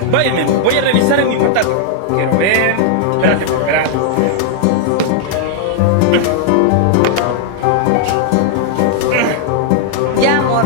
revisar. Vaya, mi amor, voy a revisar en mi pantalla. Quiero ver. Espérate, espérate. Ya, amor.